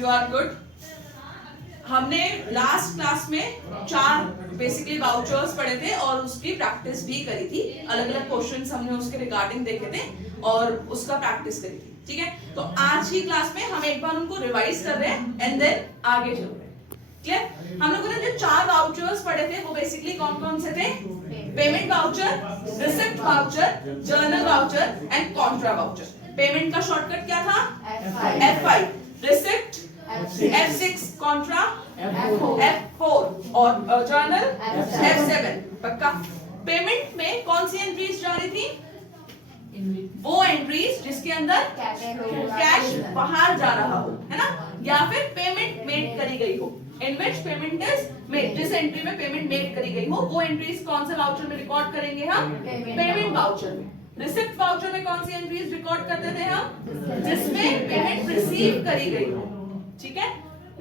You are good. हमने last class में 4 basically vouchers पढ़े थे और उसकी प्रैक्टिस भी करी थी। अलग अलग क्वेश्चंस हमने उसके रिगार्डिंग देखे थे और उसका प्रैक्टिस करी थी। ठीक है, तो आज की क्लास में हम एक बार उनको रिवाइज कर रहे हैं एंड देन आगे चल रहे हैं। क्लियर? हम लोगों ने जो 4 वाउचर्स पढ़े थे वो बेसिकली कौन कौन से थे? Payment voucher, receipt voucher, journal voucher and Contra voucher. Payment का शॉर्टकट क्या था? F5, receipt F6, Contra F4 और जर्नल F7। पक्का? पेमेंट में कौन सी एंट्रीज जा रही थी? वो एंट्रीज जिसके अंदर कैश बाहर जा रहा हो, है ना, या फिर पेमेंट मेड करी गई हो। इन विच पेमेंट इज मेड, जिस एंट्री में पेमेंट मेड करी गई हो वो एंट्रीज कौन से वाउचर में रिकॉर्ड करेंगे हम? पेमेंट वाउचर में। रिसिप्ट वाउचर में कौन सी एंट्रीज रिकॉर्ड करते थे हम? जिसमें पेमेंट रिसीव करी गई हो। ठीक है।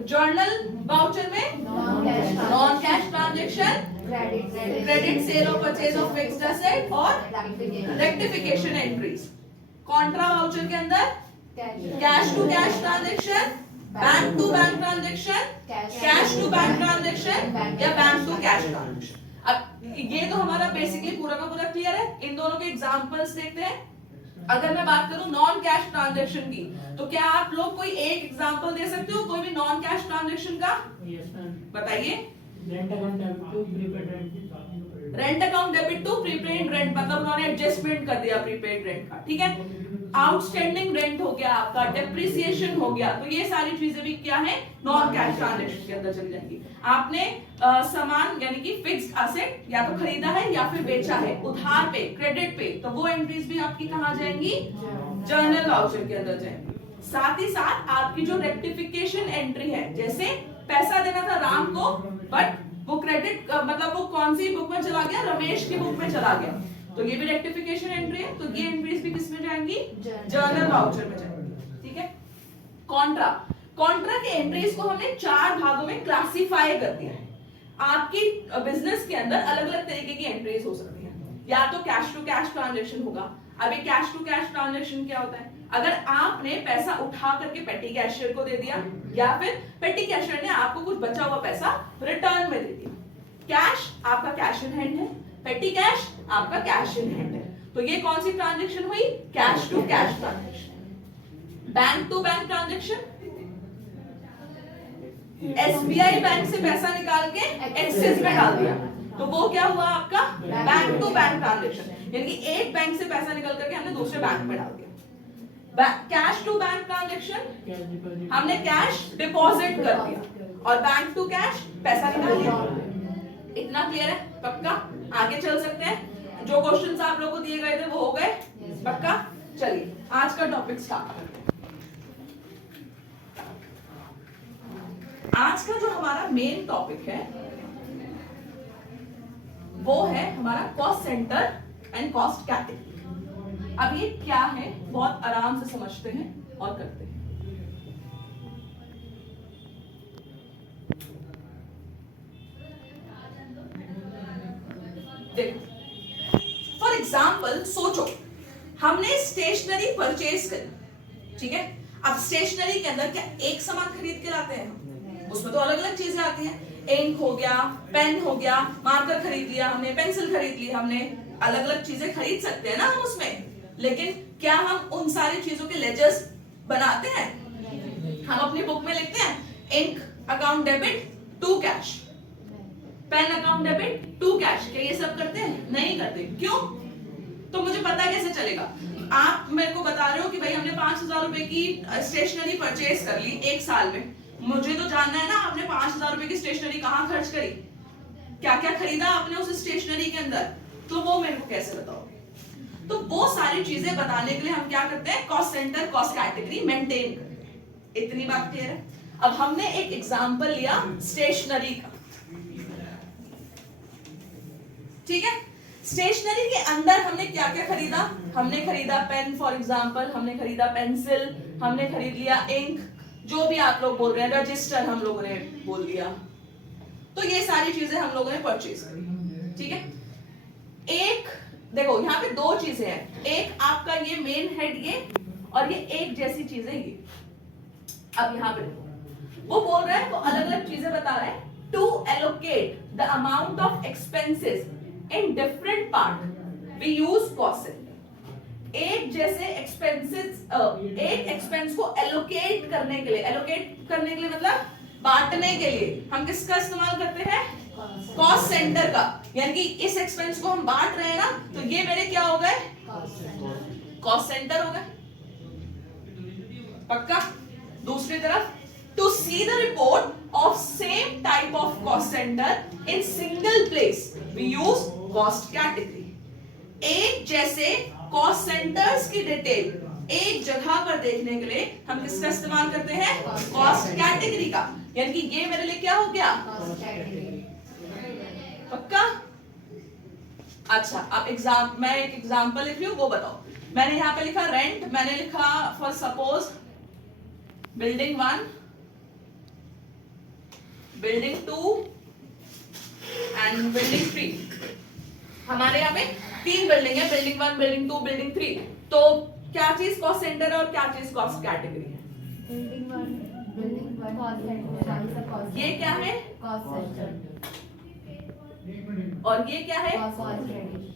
जर्नल वाउचर में non cash transaction, credit, sale और परचेज ऑफ फिक्स्ड एसेट और रेक्टिफिकेशन एंट्रीज। कॉन्ट्रा वाउचर के अंदर cash to cash transaction, bank to bank transaction, cash to bank transaction या बैंक टू कैश ट्रांजैक्शन। अब ये तो हमारा बेसिकली पूरा का पूरा क्लियर है। इन दोनों के एग्जांपल्स देखते हैं। अगर मैं बात करूं नॉन कैश ट्रांजैक्शन की, तो क्या आप लोग कोई एक एग्जांपल दे सकते हो कोई भी नॉन कैश ट्रांजैक्शन का? बताइए। Rent account debit to prepaid rent, मतलब उन्होंने एडजस्टमेंट कर दिया प्रीपेड रेंट का। ठीक है। आउटस्टैंडिंग रेंट हो गया आपका, डेप्रिसिएशन हो गया, तो ये सारी चीजें भी क्या है? नॉन कैश ट्रांजैक्शन के अंदर चली जाएंगी। आपने सामान यानी कि फिक्स्ड एसेट या तो खरीदा है या फिर बेचा है उधार पे, क्रेडिट पे, तो वो एंट्रीज भी आपकी कहां जाएंगी? जर्नल वाउचर के अंदर जाएंगी। साथ ही साथ आपकी जो रेक्टिफिकेशन एंट्री है, जैसे पैसा देना था राम को बट वो क्रेडिट मतलब वो कौन सी बुक में चला गया? रमेश की बुक में चला गया, तो ये भी रेक्टिफिकेशन एंट्री है। तो ये एंट्रीज भी किस में जाएंगी? जर्नल वाउचर में जाएंगी। ठीक है। कॉन्ट्रा, कॉन्ट्रा के एंट्रीज को हमने 4 भागों में क्लासिफाई कर दिया है। आपकी बिजनेस के अंदर अलग अलग तरीके की एंट्रीज हो सकती हैं। या तो कैश टू कैश ट्रांजैक्शन होगा। अब ये कैश टू कैश ट्रांजैक्शन क्या होता है? अगर आपने पैसा उठा करके पेटी कैशियर को दे दिया या फिर पेटी कैशियर ने आपको कुछ बचा हुआ पैसा रिटर्न में दे दिया। कैश आपका कैश इन हैंड है, पेटी कैश आपका कैश इन हैंड है, तो ये कौन सी ट्रांजैक्शन हुई? Cash to cash transaction. Bank to bank transaction, SBI bank से पैसा निकाल के एक्सिस में डाल दिया, तो वो क्या हुआ आपका? बैंक टू बैंक ट्रांजैक्शन, यानी कि एक बैंक से पैसा निकल करके हमने दूसरे बैंक में डाल दिया। कैश टू बैंक ट्रांजैक्शन, हमने कैश डिपॉजिट कर दिया और बैंक टू कैश पैसा निकाल लिया। इतना क्लियर है? पक्का? आगे चल सकते हैं। जो क्वेश्चंस आप लोगों को दिए गए थे वो हो गए? पक्का? चलिए आज का टॉपिक स्टार्ट करते हैं। आज का जो हमारा मेन टॉपिक है वो है हमारा cost centre and cost category. अब ये क्या है बहुत आराम से समझते हैं और करते हैं। फॉर एग्जाम्पल सोचो हमने स्टेशनरी परचेज करी। ठीक है। अब स्टेशनरी के अंदर क्या एक सामान खरीद के लाते हैं? उसमें तो अलग अलग चीजें आती हैं। इंक हो गया, पेन हो गया, मार्कर खरीद लिया हमने, पेंसिल खरीद ली हमने, अलग अलग चीजें खरीद सकते हैं ना हम उसमें। लेकिन क्या हम उन सारी चीजों के लेजर्स बनाते हैं? हम अपनी बुक में लिखते हैं ink account debit to cash, pen account debit to cash, क्या ये सब करते हैं? नहीं करते। क्यों? तो मुझे पता कैसे चलेगा? आप मेरे को बता रहे हो कि भाई हमने 5,000 रुपए की स्टेशनरी परचेज कर ली एक साल में, मुझे तो जानना है ना आपने 5,000 रुपए की स्टेशनरी कहाँ खर्च करी, क्या क्या खरीदा आपने उस स्टेशनरी के अंदर, तो वो मेरे को कैसे बताओगे? तो वो सारी चीजें बताने के लिए हम क्या करते हैं? Cost centre cost category maintain करते हैं। इतनी बात क्लियर है? अब हमने एक एग्जांपल लिया स्टेशनरी का। ठीक है। स्टेशनरी के अंदर हमने क्या क्या खरीदा? हमने खरीदा पेन फॉर एग्जांपल, हमने खरीदा पेंसिल, हमने खरीद लिया इंक, जो भी आप लोग बोल रहे हैं, रजिस्टर हम लोगों ने बोल दिया, तो ये सारी चीजें हम लोगों ने परचेज करी। ठीक है। एक देखो यहाँ पे 2 चीजें हैं, एक आपका ये मेन हेड ये और ये एक जैसी चीजें ये। अब यहाँ पे देखो वो बोल रहा है, वो अलग अलग चीजें बता रहा है। To allocate the amount of expenses in different part we use cost centre. एक जैसे एक्सपेंसेस, एक एक्सपेंस को एलोकेट करने के लिए, एलोकेट करने के लिए मतलब बांटने के लिए हम किसका इस्तेमाल करते हैं? कॉस्ट सेंटर का। यानी कि इस एक्सपेंस को हम बांट रहे हैं ना, तो ये मेरे क्या हो गए? कॉस्ट सेंटर हो गए। पक्का? दूसरी तरफ, to see the report of same type of cost centre in single place we use cost category. एक जैसे कॉस्ट सेंटर्स की डिटेल एक जगह पर देखने के लिए हम किसका इस्तेमाल करते हैं? कॉस्ट कैटेगरी का। यानी कि ये मेरे लिए क्या हो गया? पक्का? अच्छा, अब मैं एक एग्जांपल लिख रही हूं, वो बताओ। मैंने यहां पे लिखा रेंट, मैंने लिखा for suppose building 1, building 2 and building 3। हमारे यहाँ पे 3 बिल्डिंग है, बिल्डिंग 1, बिल्डिंग 2, बिल्डिंग 3। तो क्या चीज कॉस्ट सेंटर है और क्या चीज कॉस्ट कैटेगरी है? Building 1 cost centre. ये क्या है? Cost centre. और ये क्या है? Cost credit.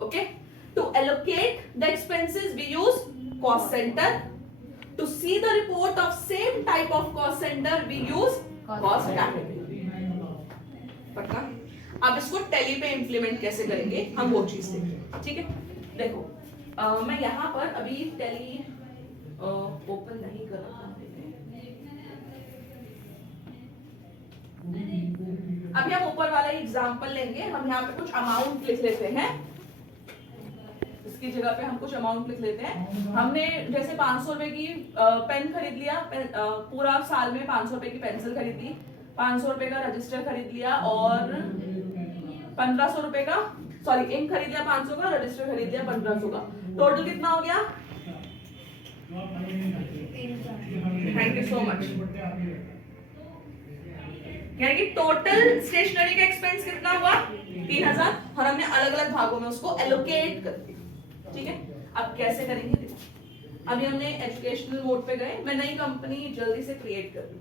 Okay, to allocate the expenses we use cost center. To see the report of same type of cost center we use cost category. पक्का? अब इसको टैली पे इंप्लीमेंट कैसे करेंगे हम वो चीज देखेंगे। ठीक है, देखो मैं यहाँ पर अभी टैली ओपन नहीं कर रहा हूँ। अभी हम ऊपर वाला एग्जांपल लेंगे। हम यहाँ पे कुछ अमाउंट लिख लेते हैं, इसकी जगह पे हम कुछ अमाउंट लिख लेते हैं। हमने जैसे 500 रुपए की पेन खरीद लिया, पूरा साल में 500 रुपए की पेंसिल खरीद ली, 500 रुपए का रजिस्टर खरीद लिया और 1500 रुपए का इंक खरीद लिया, 500 का रजिस्टर खरीद लिया 1500 का। टोटल कितना हो गया? Thank you so much. यानी कि टोटल स्टेशनरी का एक्सपेंस कितना हुआ? 3000। और हमने अलग अलग भागों में उसको एलोकेट कर दिया। ठीक है, अब कैसे करेंगे देखो। अभी हमने एजुकेशनल मोड पे गए, मैं नई कंपनी जल्दी से क्रिएट कर दूं।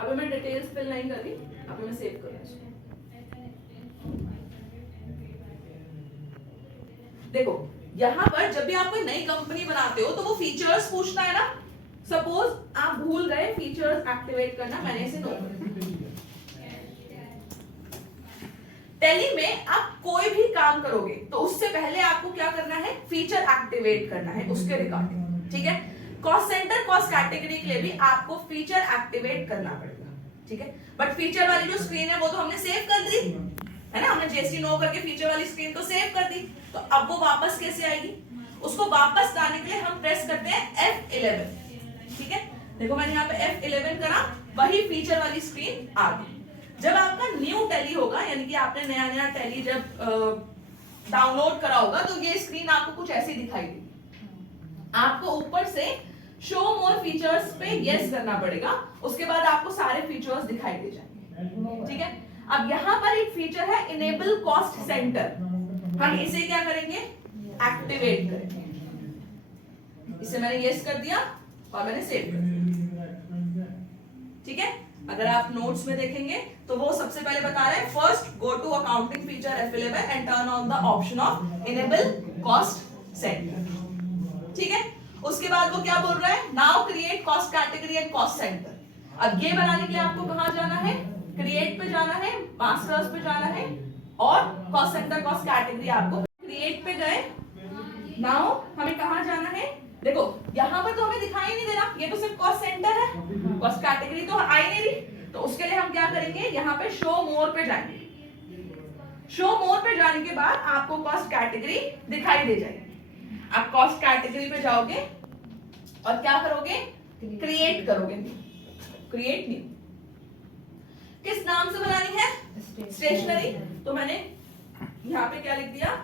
अभी मैं डिटेल्स फिल नहीं कर रही, अभी मैं सेव कर रही हूं। देखो यहाँ पर जब भी आप कोई नई कंपनी बनाते हो तो वो फीचर्स पूछता है ना। सपोज आप भूल गए फीचर्स एक्टिवेट करना, मैंने इसे नो कर दिया। टैली में आप कोई भी काम करोगे तो उससे पहले आपको क्या करना है? फीचर एक्टिवेट करना है उसके रिगार्डिंग। ठीक है, कॉस्ट सेंटर कॉस्ट कैटेगरी के लिए भी आपको फीचर एक्टिवेट करना पड़ेगा। ठीक है, बट फीचर वाली जो स्क्रीन है वो तो हमने सेव कर दी है ना, हमने जेसी नो करके फीचर वाली स्क्रीन तो सेव कर दी। तो अब वो वापस कैसे आएगी? उसको वापस लाने के लिए हम प्रेस करते हैं F11। ठीक है, देखो मैंने यहाँ पे F11 करा, वही फीचर वाली स्क्रीन आ गई। जब आपका न्यू टैली होगा, यानी कि आपने नया टैली जब डाउनलोड करा होगा, तो ये स्क्रीन आपको कुछ ऐसी दिखाई देगी। आपको ऊपर से शो मोर फीचर्स पे यस करना पड़ेगा, उसके बाद आपको सारे फीचर्स दिखाई दे जाएंगे। ठीक है, अब यहाँ पर एक फीचर है इनेबल कॉस्ट सेंटर, हम इसे क्या करेंगे? एक्टिवेट करेंगे। इसे मैंने यस कर दिया और मैंने सेव कर दिया। ठीक है, अगर आप नोट्स में देखेंगे तो वो सबसे पहले बता रहे हैं first go to accounting feature F11 and turn on the option of enable cost centre. ठीक है, उसके बाद वो क्या बोल रहा है? Now create cost category and cost centre. अब ये बनाने के लिए आपको कहां जाना है? क्रिएट पे जाना है, मास्टर्स पे जाना है और कॉस्ट सेंटर कॉस्ट कैटेगरी आपको क्रिएट पे गए। नाउ हमें कहां जाना है? देखो यहां पर तो हमें दिखाई नहीं दे रहा, ये तो सिर्फ कॉस्ट सेंटर है, कॉस्ट कैटेगरी तो आई नहीं रही। तो उसके लिए हम क्या करेंगे? यहाँ पे शो मोर पे जाएंगे। शो मोर पे जाने के बाद आपको कॉस्ट कैटेगरी दिखाई दे जाएगी। आप कॉस्ट कैटेगरी पे जाओगे और क्या करोगे? क्रिएट करोगे। क्रिएट न्यू किस नाम से बनानी है? स्टेशनरी। तो मैंने यहाँ पे क्या लिख दिया?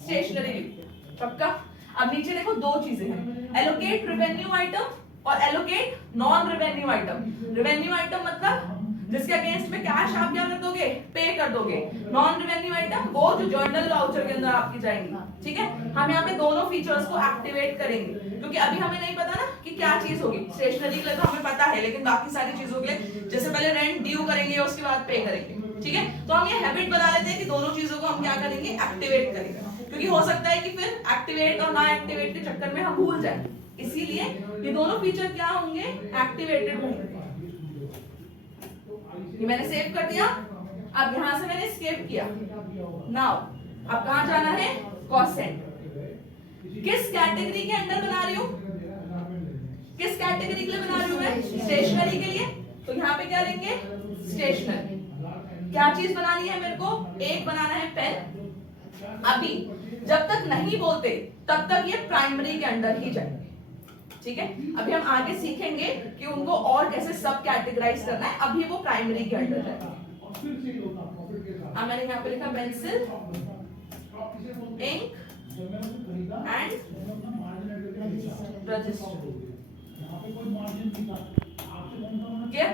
स्टेशनरी लिख दिया। पक्का? अब नीचे देखो दो चीजें हैं, एलोकेट रेवेन्यू आइटम और allocate non revenue item. Revenue item मतलब जिसके अगेंस्ट में कैश आप क्या कर दोगे, पे कर दोगे। नॉन रेवेन्यू आइटम वो जो जर्नल वाउचर के अंदर आपकी जाएंगी, ठीक है। हम यहाँ पे दोनों फीचर्स को एक्टिवेट करेंगे, क्योंकि अभी हमें नहीं पता ना कि क्या चीज होगी। स्टेशनरी के लिए तो हमें पता है, लेकिन बाकी सारी चीजों के लिए जैसे पहले रेंट ड्यू करेंगे, उसके बाद पे करेंगे, ठीक है। तो हम ये हैबिट बना लेते हैं कि दोनों चीजों को हम क्या करेंगे, एक्टिवेट करेंगे, क्योंकि हो सकता है कि फिर एक्टिवेट और ना एक्टिवेट के चक्कर में हम भूल जाए। इसीलिए ये दोनों फीचर क्या होंगे, एक्टिवेटेड होंगे। ये मैंने सेव कर दिया। अब यहां से मैंने एस्केप किया। नाउ अब कहां जाना है, कॉस्ट सेंटर। किस कैटेगरी के अंडर बना रही हूं, किस कैटेगरी के लिए बना रही हूं मैं, स्टेशनरी के लिए। तो यहाँ पे क्या लेंगे, स्टेशनरी। क्या चीज बनानी है मेरे को, एक बनाना है पेन। अभी जब तक नहीं बोलते तब तक ये प्राइमरी के अंडर ही जाएंगे, ठीक है। अभी हम आगे सीखेंगे कि उनको और कैसे सब कैटेगराइज करना है। अभी वो प्राइमरी के अंडर जाएंगे। अब मैंने यहाँ पे लिखा पेंसिल, इंक एंड रजिस्टर। क्या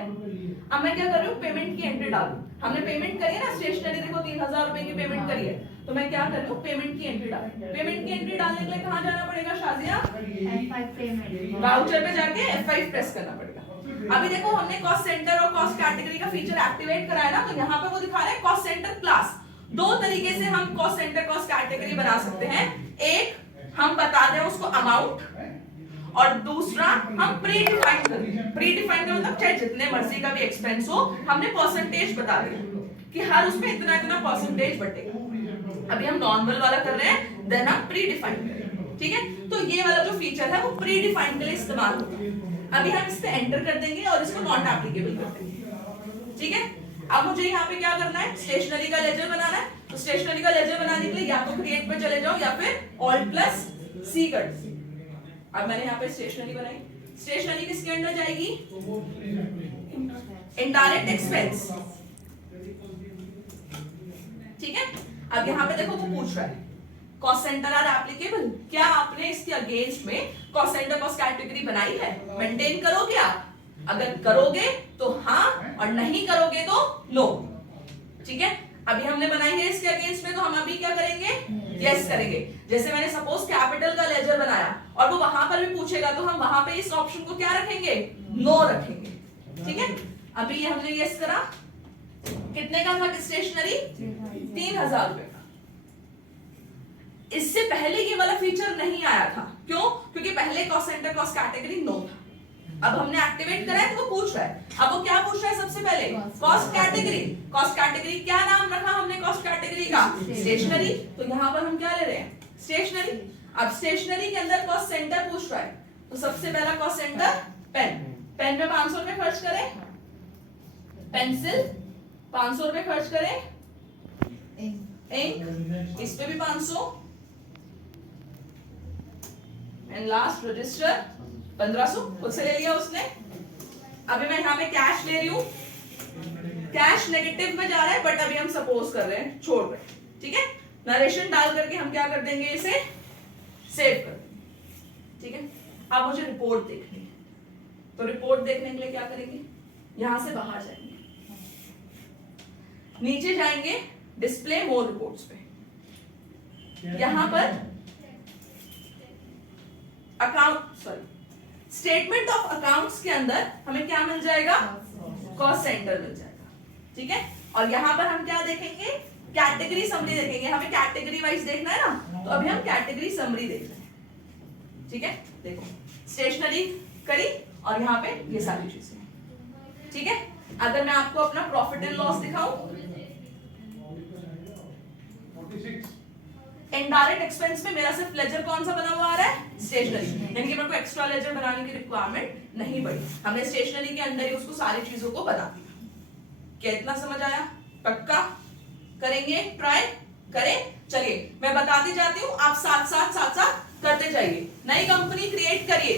अब मैं क्या कर रही हूँ, पेमेंट की एंट्री डालू। हमने पेमेंट करी है ना, स्टेशनरी देखो 3000 रुपए की पेमेंट करी है, तो मैं क्या कर रही हूँ, पेमेंट की एंट्री डाल। पेमेंट की एंट्री डालने के लिए कहाँ जाना पड़ेगा शाजिया, F5 पेमेंट, वाउचर पे जाके F5 प्रेस करना पड़ेगा। अभी देखो हमने कॉस्ट सेंटर और कॉस्ट कैटेगरी का फीचर एक्टिवेट कराया ना, तो यहाँ पे वो दिखा रहे हैं कॉस्ट सेंटर क्लास। दो तरीके से हम कॉस्ट सेंटर कॉस्ट कैटेगरी बना सकते हैं। एक हम बता दें उसको अमाउंट, और दूसरा हम प्री डिफाइन करें। प्री डिफाइन का मतलब चाहे जितने मर्जी का भी एक्सपेंस हो, हमने परसेंटेज बता दिया कि हर उसमें इतना इतना परसेंटेज बटेगा। अभी हम नॉर्मल वाला कर रहे हैं, देन हम प्री डिफाइन करेंगे, ठीक है। तो ये वाला जो फीचर है वो प्री डिफाइन के लिए इस्तेमाल होगा। अभी हम इस पे एंटर कर देंगे और इसको नॉट एप्लीकेबल कर देंगे, ठीक है। अब मुझे यहाँ पे क्या करना है, स्टेशनरी का लेजर बनाना है। तो स्टेशनरी का लेजर बनाने के लिए या तो क्रिएट पे चले जाओ या फिर Alt+C कर दो। अब मैंने यहाँ पे स्टेशनरी बनाई। स्टेशनरी किसके अंडर जाएगी, इनडायरेक्ट एक्सपेंस, ठीक है। अब यहाँ पे देखो वो पूछ रहा है कॉस्ट सेंटर आर एप्लीकेबल, क्या आपने इसके अगेंस्ट में कॉस्ट सेंटर कॉस्ट कैटेगरी बनाई है, मेंटेन करोगे आप। अगर करोगे तो हाँ, और नहीं करोगे तो नो, ठीक है। अभी हमने बनाई है इसके अगेंस्ट में, तो हम अभी क्या करेंगे, यस करेंगे। जैसे मैंने सपोज कैपिटल का लेजर बनाया और वो वहां पर भी पूछेगा, तो हम वहां पे इस ऑप्शन को क्या रखेंगे, नो रखेंगे, ठीक है। अभी ये हमने यस करा। कितने का था स्टेशनरी, 3000 रुपए का। इससे पहले ये वाला फीचर नहीं आया था, क्यों, क्योंकि पहले cost centre cost category no था। अब हमने एक्टिवेट करा है तो वो पूछ रहा है। अब वो क्या पूछ रहा है, सबसे पहले कॉस्ट कैटेगरी। कॉस्ट कैटेगरी क्या नाम रखा हमने कॉस्ट कैटेगरी का, स्टेशनरी। तो यहाँ पर हम क्या ले रहे हैं, स्टेशनरी। अब स्टेशनरी के अंदर कॉस्ट सेंटर पूछ रहा है, तो सबसे पहला कॉस्ट सेंटर पेन। पेन पे 500 रुपए खर्च करें, पेंसिल 500 रुपए खर्च करें, इंक इस पे भी 500, एंड लास्ट रजिस्टर 1500 खुद से ले लिया उसने। अभी मैं यहाँ पे कैश ले रही हूँ, कैश नेगेटिव में जा रहा है, बट अभी हम सपोज कर रहे हैं, छोड़ रहे हैं, ठीक है। नरेशन डाल करके हम क्या कर देंगे, इसे सेव कर देंगे, ठीक है। अब मुझे रिपोर्ट देखनी है, तो रिपोर्ट देखने के लिए क्या करेंगे, यहां से बाहर जाएंगे, नीचे जाएंगे डिस्प्ले मोर रिपोर्ट्स पे। यहां पर स्टेटमेंट ऑफ अकाउंट्स के अंदर हमें क्या मिल जाएगा, कॉस्ट सेंटर मिल जाएगा, ठीक है। और यहां पर हम क्या देखेंगे, कैटेगरी समरी देखेंगे। हमें कैटेगरी वाइज देखना है ना, तो अभी हम कैटेगरी समरी देख रहे हैं, ठीक है। देखो स्टेशनरी करी और यहाँ पे ये सारी चीजें, ठीक है। अगर मैं आपको अपना प्रॉफिट एंड लॉस दिखाऊं, इनडायरेक्ट एक्सपेंस में मेरा सिर्फ लेजर कौन सा बना हुआ आ रहा है, स्टेशनरी। यानी कि मेरे को एक्स्ट्रा लेजर बनाने की रिक्वायरमेंट नहीं पड़ी, हमने स्टेशनरी के अंदर ही उसको सारी चीजों को बना दिया। क्या इतना समझ आया, पक्का करेंगे, ट्राई करें। चलिए मैं बताती जाती हूँ, आप साथ साथ करते जाइए। नई कंपनी क्रिएट करिए,